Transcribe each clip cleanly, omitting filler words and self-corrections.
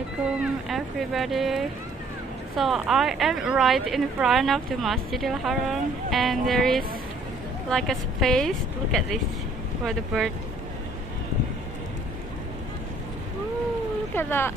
Assalamualaikum everybody. So I am right in front of the Masjidil Haram and there is like a space, look at this, for the bird. Ooh, look at that.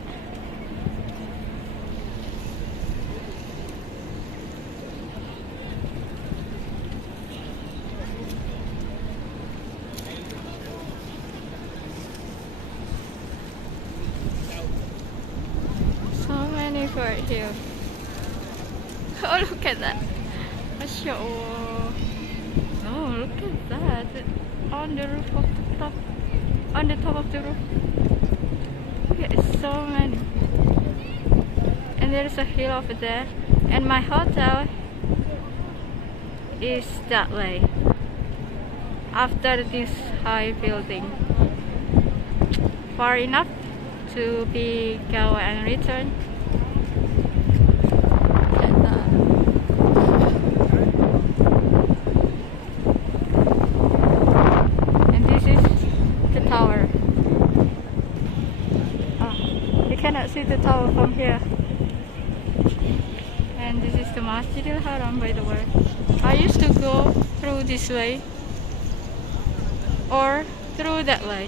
Bird here. Oh, look at that. Masya Allah. Oh, look at that. On the roof of the top. On the top of the roof. Yeah, it's so many. And there's a hill over there. And my hotel is that way. After this high building. Far enough to be go and return. Cannot see the tower from here. And this is the Masjidil Haram, by the way. I used to go through this way or through that way.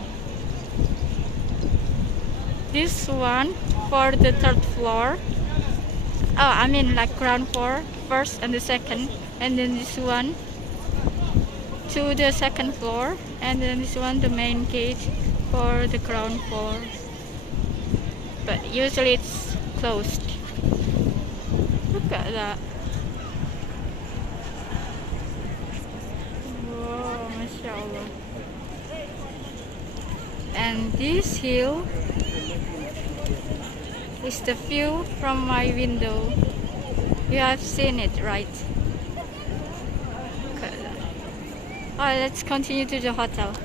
This one for the third floor. Oh, I mean like ground floor, first and the second, and then this one to the second floor, and then this one the main gate for the ground floor. But usually it's closed. Look at that. Whoa, Masya Allah. And this hill is the view from my window. You have seen it, right? Look at that. Alright, let's continue to the hotel.